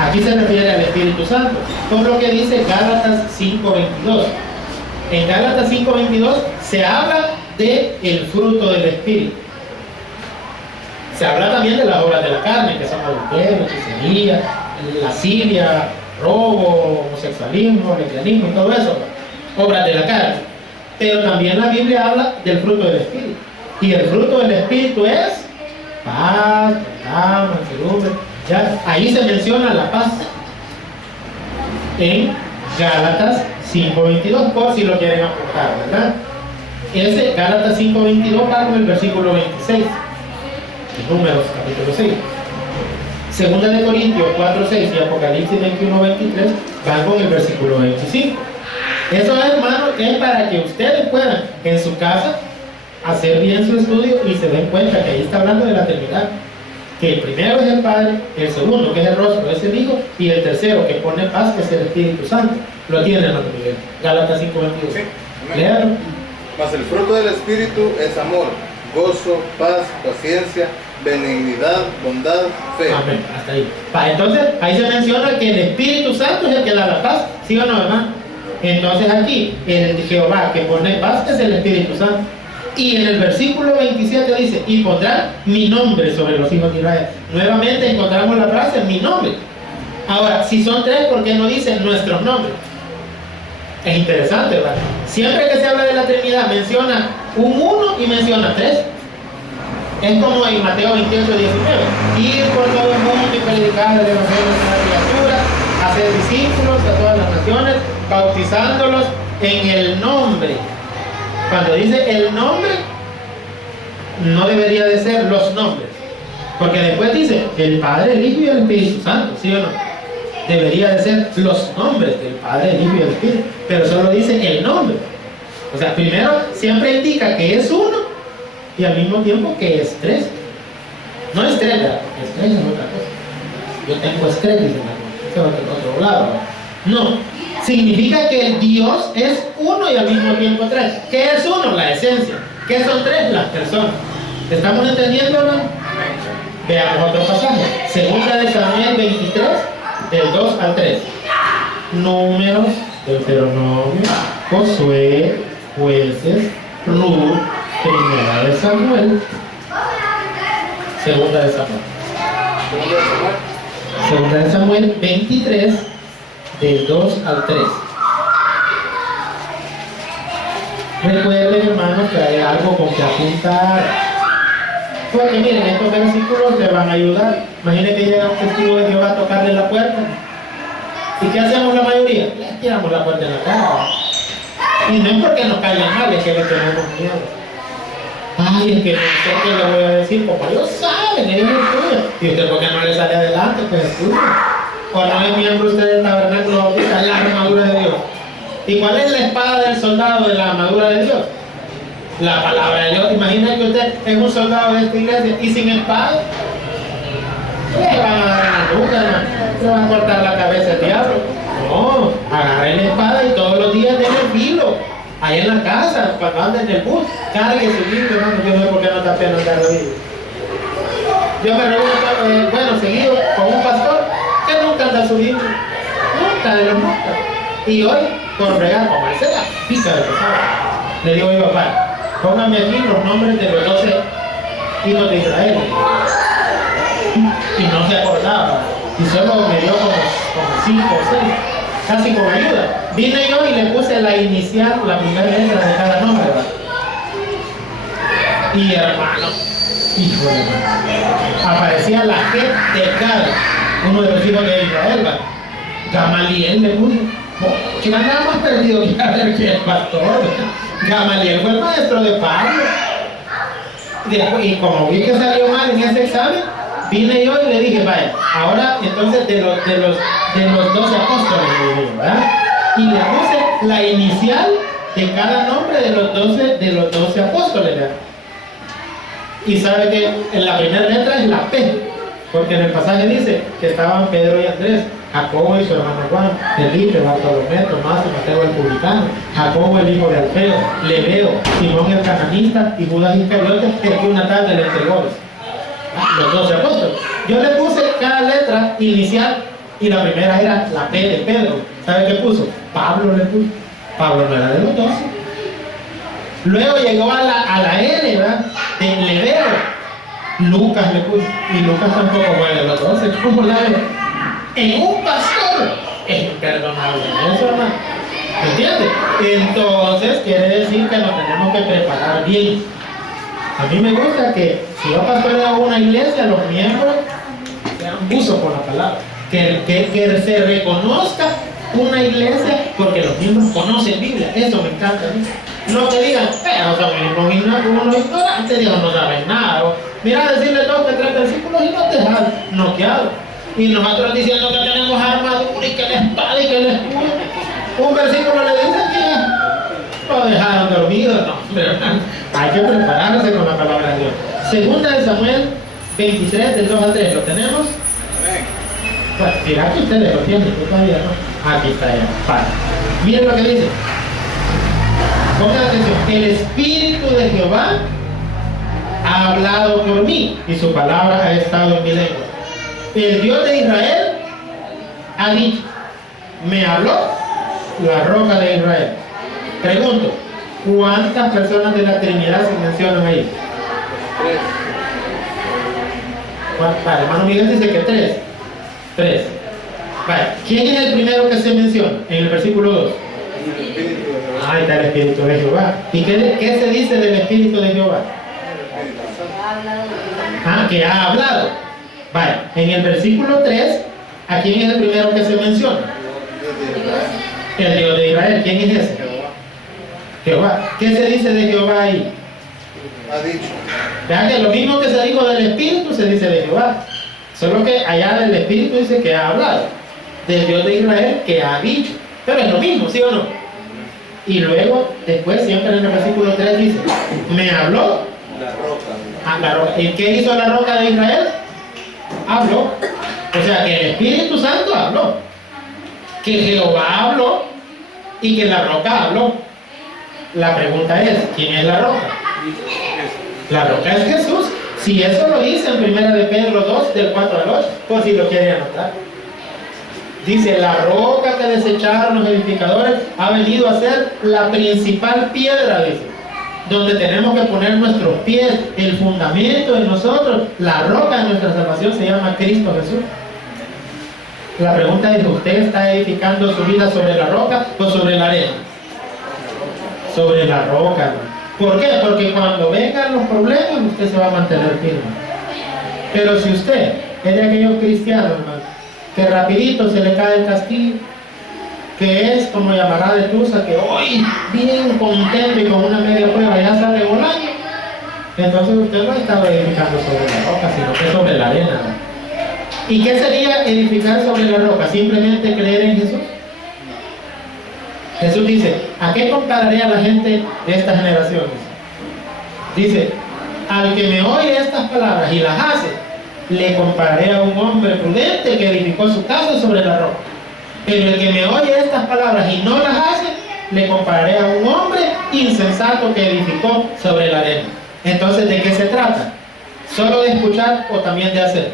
Aquí se refiere al Espíritu Santo, por lo que dice Gálatas 5:22. En Gálatas 5:22 se habla del fruto del Espíritu. Se habla también de las obras de la carne, que son adulterio, hechicería, lascivia, robo, homosexualismo, lesbianismo, todo eso, obras de la carne. Pero también la Biblia habla del fruto del Espíritu. Y el fruto del Espíritu es paz, bondad, mansedumbre. ¿Ya? Ahí se menciona la paz en Gálatas 5:22, por si lo quieren apuntar, ¿verdad? Ese Gálatas 5:22 va con el versículo 26, Números capítulo 6. Segunda de Corintios 4:6 y Apocalipsis 21:23 van con el versículo 25. Eso, hermano, es para que ustedes puedan en su casa hacer bien su estudio y se den cuenta que ahí está hablando de la Trinidad. Que el primero es el Padre, el segundo, que es el rostro, es el Hijo, y el tercero, que pone paz, que es el Espíritu Santo. Lo tiene, hermano Miguel. Gálatas 5:22. Sí. Léalo. Mas el fruto del Espíritu es amor, gozo, paz, paciencia, benignidad, bondad, fe. Amén. Hasta ahí. Entonces, ahí se menciona que el Espíritu Santo es el que da la paz. ¿Sí o no, hermano? Entonces aquí, el Jehová que pone paz es el Espíritu Santo. Y en el versículo 27 dice: y pondrán mi nombre sobre los hijos de Israel. Nuevamente encontramos la frase mi nombre. Ahora, si son tres, ¿por qué no dicen nuestros nombres? Es interesante, ¿verdad? Siempre que se habla de la Trinidad menciona un uno y menciona tres. Es como en Mateo 28:19: ir por todo el mundo y predicar el evangelio a las criaturas, hacer discípulos a todas las naciones, bautizándolos en el nombre. Cuando dice el nombre, no debería de ser los nombres, porque después dice el Padre, el Hijo y el Espíritu Santo, ¿sí o no? debería de ser los nombres del Padre, el Hijo y el Espíritu, pero solo dice el nombre. O sea, primero siempre indica que es uno y al mismo tiempo que es tres. No estrella, estrella es otra cosa. Yo tengo estrellas en la cosa, es otro lado. No, significa que el Dios es uno y al mismo tiempo tres. ¿Qué es uno? La esencia. ¿Qué son tres? Las personas. ¿Estamos entendiéndolo? Veamos otro pasaje. Segunda de Samuel 23, del 2 al 3. Números, Deuteronomio, Josué, Jueces, Ruth, Primera de Samuel, Segunda de Samuel. Segunda de Samuel 23, del 2 al 3. Recuerden, hermanos, que hay algo con que apuntar. Porque miren, estos versículos le van a ayudar. Imaginen que llega un testigo de Jehová a tocarle la puerta. ¿Y qué hacemos la mayoría? Le tiramos la puerta en la cara. Y no es porque nos caigan mal, es que le tenemos miedo. Ay, es que no sé qué le voy a decir, como ellos saben, ellos estudian. Y usted, ¿por qué no le sale adelante? Pues estudia. O no es miembro usted del tabernáculo bautista, la armadura de Dios. ¿Y cuál es la espada del soldado de la armadura de Dios? La palabra de Dios. Imagina que usted es un soldado de esta iglesia y sin espada. Le van a dar en la nuca, le van a cortar la cabeza al diablo. No, agarre la espada y todos los días denle filo. Ahí en la casa, cuando ande en el bus, cargue su libro, hermano. Yo no sé por qué no está pena andar la Biblia. Yo me reúno, seguido con un pastor que nunca anda su libro. Nunca de los nunca. Y hoy, por regar, como él se la pica de pesado, le digo yo, papá, póngame aquí los nombres de los 12 hijos de Israel. Y no se acordaba. Y solo me dio como 5 o 6. Casi con ayuda. Vine yo y le puse la inicial, la primera letra de cada nombre, ¿verdad? Y hermano, hijo de hermano, aparecía la G de cada uno de los hijos de Israel, ¿verdad? Gamaliel le puse. ¿Quién andaba más perdido que a ver que el pastor? Gamaliel fue el maestro de Pablo. Y como vi que salió mal en ese examen, vine yo y le dije, vaya, ahora entonces de los 12 apóstoles, ¿verdad? Y le puse la inicial de cada nombre de los 12 apóstoles, ¿verdad? Y sabe que en la primera letra es la P, porque en el pasaje dice que estaban Pedro y Andrés, Jacobo y su hermano Juan, Felipe, Bartolomé, Tomás y Mateo el publicano, Jacobo el hijo de Alfeo, Lebeo, Simón el cananista y Judas Iscariote, el que una tarde le entregó. Los 12 apóstoles. Yo le puse cada letra inicial y la primera era la P de Pedro. ¿Sabe qué puso? Pablo le puso. Pablo no era de los 12. Luego llegó a la L, ¿verdad? De Lebeo. Lucas le puso. Y Lucas tampoco fue de los 12. ¿Cómo la ve? En un pastor es imperdonable eso, hermano. ¿Entiendes? Entonces quiere decir que nos tenemos que preparar bien. A mí me gusta que si va a pastorear una iglesia, los miembros sean buzos con la palabra. Que se reconozca una iglesia porque los miembros conocen Biblia. Eso me encanta a mí. No que digan, no son unos ignorantes, digan, no saben nada. O, mira, decirle 2 que 3 versículos y no te dejan noqueado. Y nosotros diciendo que tenemos armadura y que la espada y que el escudo. Un versículo le dice que lo dejaron dormido. No, pero hay que prepararse con la palabra de Dios. Segunda de Samuel 23, del 2 al 3. ¿Lo tenemos? Bueno, mira que ustedes lo tienen, yo todavía no. Aquí está ya. Para. Miren lo que dice. Pongan atención. El Espíritu de Jehová ha hablado por mí y su palabra ha estado en mi lengua. El Dios de Israel ha dicho, me habló la roca de Israel. Pregunto, ¿cuántas personas de la Trinidad se mencionan ahí? 3. Vale, hermano Miguel dice que 3. Vale, ¿quién es el primero que se menciona en el versículo 2? Ahí está el Espíritu de Jehová. ¿Y qué se dice del Espíritu de Jehová? Que ha hablado. Vale, en el versículo 3, ¿a quién es el primero que se menciona? El Dios de Israel. ¿Quién es ese? Jehová. ¿Qué se dice de Jehová ahí? Ha dicho. Vean que lo mismo que se dijo del Espíritu se dice de Jehová. Solo que allá del Espíritu dice que ha hablado. del Dios de Israel que ha dicho. Pero es lo mismo, ¿sí o no? Y luego, después, siempre en el versículo 3 dice, me habló la roca. ¿Y qué hizo la roca de Israel? Habló. O sea, que el Espíritu Santo habló, que Jehová habló y que la roca habló. La pregunta es, ¿quién es la roca? La roca es Jesús. Si eso lo dice en 1 de Pedro 2, del 4 al 8, por si lo quieren anotar. Dice, la roca que desecharon los edificadores ha venido a ser la principal piedra, dice, donde tenemos que poner nuestros pies, el fundamento de nosotros. La roca de nuestra salvación se llama Cristo Jesús. La pregunta es, ¿usted está edificando su vida sobre la roca o sobre la arena? Sobre la roca, hermano. ¿Por qué? Porque cuando vengan los problemas, usted se va a mantener firme. Pero si usted es de aquellos cristianos, hermano, que rapidito se le cae el castillo, que es como llamará de Tusa, que hoy bien contento y con una media prueba ya sale volando, entonces usted no está edificando sobre la roca, sino que sobre la arena, ¿no? ¿Y qué sería edificar sobre la roca? ¿Simplemente creer en Jesús? Jesús dice, ¿a qué compararé a la gente de estas generaciones? Dice, al que me oye estas palabras y las hace, le compararé a un hombre prudente que edificó su casa sobre la roca. Pero el que me oye estas palabras y no las hace, le compararé a un hombre insensato que edificó sobre la arena. Entonces, ¿de qué se trata? ¿Solo de escuchar o también de hacer?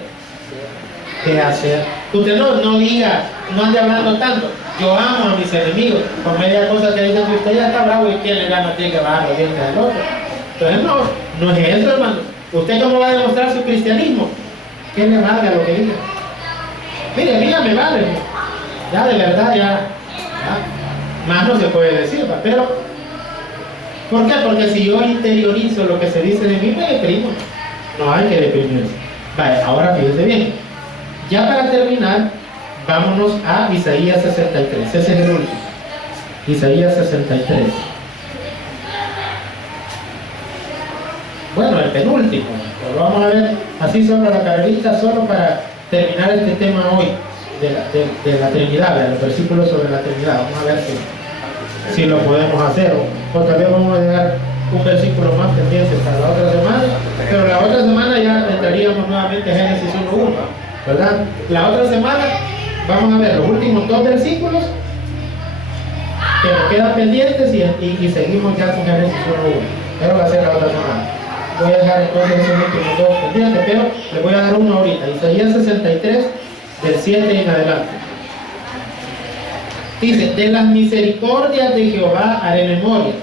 De hacer. Usted no diga, no ande hablando tanto. Yo amo a mis enemigos. Con media cosa que dicen que usted ya está bravo y quién le gana, tiene que bajar los dientes al otro. Entonces no es eso, hermano. ¿Usted cómo va a demostrar su cristianismo? ¿Qué le valga lo que diga? Mire, a mí ya me vale. Ya de verdad, ya más no se puede decir, ¿va? Pero ¿por qué? Porque si yo interiorizo lo que se dice de mí, me deprimo. No hay que deprimirse. Vale, ahora fíjense bien. Ya para terminar, vámonos a Isaías 63. Ese es el último. Isaías 63. Bueno, el penúltimo. Lo vamos a ver así sobre la carrerita, solo para terminar este tema hoy de la Trinidad, de los versículos sobre la Trinidad. Vamos a ver si lo podemos hacer. O tal vez vamos a dejar un versículo más pendiente para la otra semana. Pero la otra semana ya entraríamos nuevamente a Génesis 1:1, ¿verdad? La otra semana vamos a ver los últimos 2 versículos que nos quedan pendientes y seguimos ya con Génesis 1:1. Pero va a ser la otra semana. Voy a dejar entonces esos últimos 2 pendientes, pero les voy a dar uno ahorita. Isaías 63, del 7 en adelante. Dice, de las misericordias de Jehová haré memoria,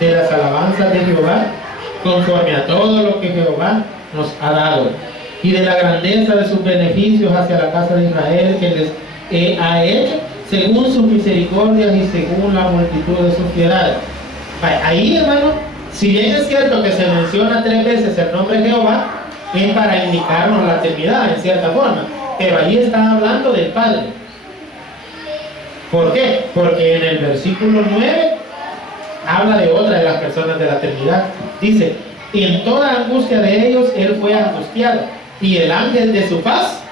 de las alabanzas de Jehová, conforme a todo lo que Jehová nos ha dado, y de la grandeza de sus beneficios hacia la casa de Israel que les ha hecho, según sus misericordias y según la multitud de sus piedades. Ahí, hermano, si bien es cierto que se menciona 3 veces el nombre de Jehová, es para indicarnos la Trinidad en cierta forma, pero ahí está hablando del Padre. ¿Por qué? Porque en el versículo 9 habla de otra de las personas de la Trinidad. Dice, en toda angustia de ellos él fue angustiado, y el ángel de su paz.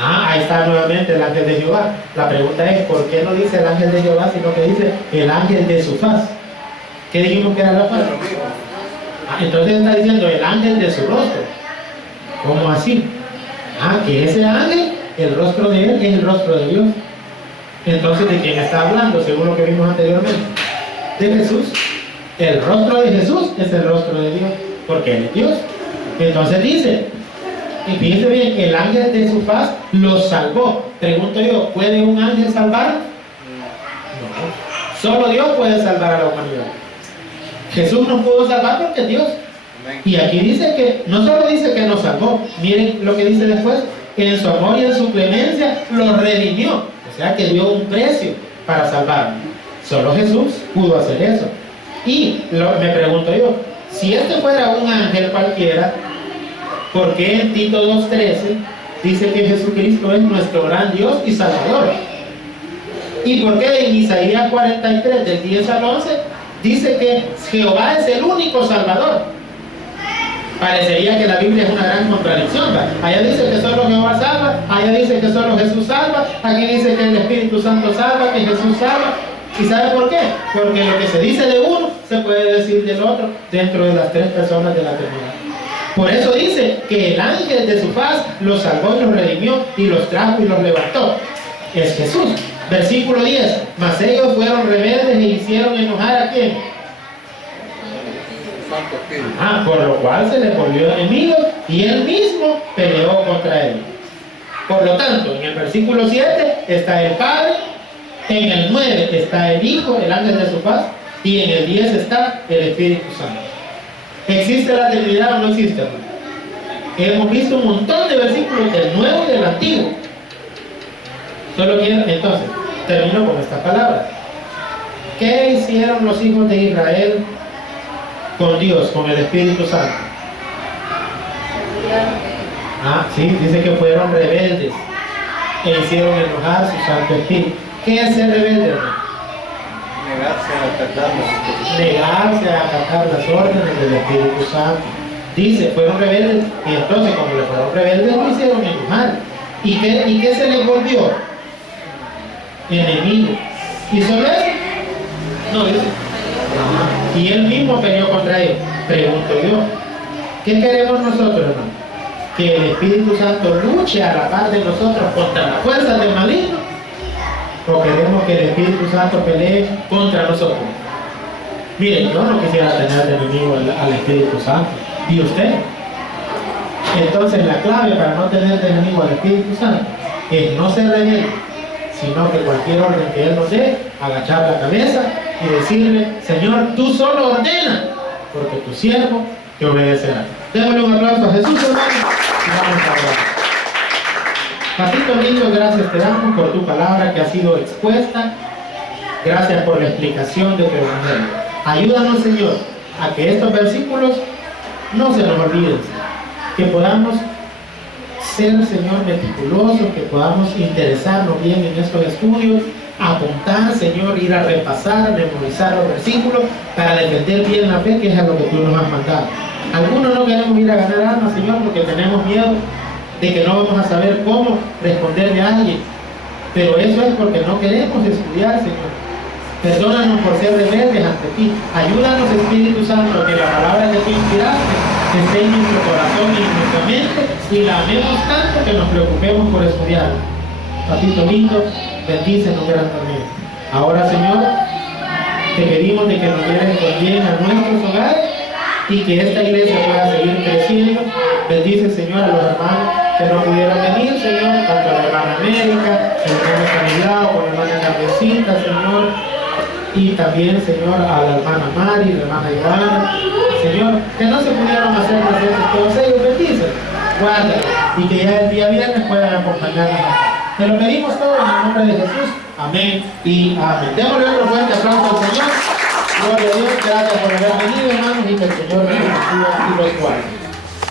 Ahí está nuevamente el ángel de Jehová. La pregunta es, ¿por qué no dice el ángel de Jehová, sino que dice el ángel de su paz? ¿Qué dijimos que era la paz? Entonces está diciendo el ángel de su rostro. ¿Cómo así? Que ese ángel, el rostro de él es el rostro de Dios. Entonces, ¿de quién está hablando? Según lo que vimos anteriormente, de Jesús. El rostro de Jesús es el rostro de Dios, porque él es Dios. Entonces dice, y fíjense bien, el ángel de su paz los salvó. Pregunto yo, ¿puede un ángel salvar? No. Solo Dios puede salvar a la humanidad. Jesús nos pudo salvar porque es Dios. Y aquí dice que, no solo dice que nos salvó, miren lo que dice después, que en su amor y en su clemencia los redimió. O sea que dio un precio para salvarnos. Solo Jesús pudo hacer eso. Y me pregunto yo, si este fuera un ángel cualquiera, ¿por qué en Tito 2:13 dice que Jesucristo es nuestro gran Dios y Salvador? ¿Y por qué en Isaías 43, del 10 al 11, dice que Jehová es el único Salvador? Parecería que la Biblia es una gran contradicción, ¿verdad? Allá dice que solo Jehová salva, Allá dice que solo Jesús salva, aquí dice que el Espíritu Santo salva, que Jesús salva. ¿Y sabe por qué? Porque lo que se dice de uno se puede decir del otro dentro de las tres personas de la Trinidad. Por eso dice que el ángel de su faz los salvó y los redimió y los trajo y los levantó. Es Jesús. Versículo 10. Mas ellos fueron rebeldes e hicieron enojar ¿a quién? Por lo cual se les volvió enemigo y él mismo peleó contra él. Por lo tanto, en el versículo 7 está el Padre, en el 9 está el Hijo, el ángel de su paz, y en el 10 está el Espíritu Santo. ¿Existe la Trinidad o no existe, hermano? Hemos visto un montón de versículos del Nuevo y del Antiguo. Solo quiero, entonces, termino con estas palabras. ¿Qué hicieron los hijos de Israel con Dios, con el Espíritu Santo? Sí, dice que fueron rebeldes e hicieron enojar su Santo Espíritu. ¿Qué es ser rebelde, hermano? Negarse a acatar las órdenes del Espíritu Santo. Dice, fueron rebeldes, y entonces como le fueron rebeldes, lo hicieron enojar. ¿Y qué se les volvió? Enemigo. ¿Y solo eso? No, dice. Y él mismo peleó contra ellos. Pregunto yo, ¿qué queremos nosotros, hermano? ¿Que el Espíritu Santo luche a la par de nosotros contra las fuerzas del maligno? ¿O queremos que el Espíritu Santo pelee contra nosotros? Miren, yo no quisiera tener de enemigo al Espíritu Santo. ¿Y usted? Entonces la clave para no tener de enemigo al Espíritu Santo es no ser rebelde, sino que cualquier orden que Él nos dé, agachar la cabeza y decirle, Señor, tú solo ordena, porque tu siervo te obedecerá. Démosle un aplauso a Jesús, hermano, y vamos a orar. Papito lindo, gracias te damos por tu palabra que ha sido expuesta. Gracias por la explicación de tu evangelio. Ayúdanos, Señor, a que estos versículos no se nos olviden, que podamos ser, Señor, meticulosos, que podamos interesarnos bien en estos estudios, apuntar, Señor, ir a repasar, a memorizar los versículos para defender bien la fe, que es a lo que tú nos has mandado. Algunos no queremos ir a ganar almas, Señor, porque tenemos miedo de que no vamos a saber cómo responderle a alguien, pero eso es porque no queremos estudiar, Señor. Perdónanos por ser rebeldes ante ti. Ayúdanos, Espíritu Santo, que la palabra que tú inspiraste esté en nuestro corazón y en nuestra mente y la amemos tanto que nos preocupemos por estudiarla. Papito lindo, bendícenos grandemente. Ahora, Señor, te pedimos de que nos lleves con bien a nuestros hogares y que esta iglesia pueda seguir creciendo. Bendice, Señor, a los hermanos que no pudieron venir, Señor, tanto a la hermana América, el hermano Camilao, con la hermana Carmencita, Señor, y también, Señor, a la hermana Mari, la hermana Ivana, Señor, que no se pudieron hacer presentes todos ellos, bendice, guárdalos, y que ya el día viernes puedan acompañarnos. Te lo pedimos todo en el nombre de Jesús, amén y amén. Démosle otro fuerte aplauso al Señor. Gloria a Dios, gracias por haber venido, hermanos, y que el Señor les bendiga y los guarde.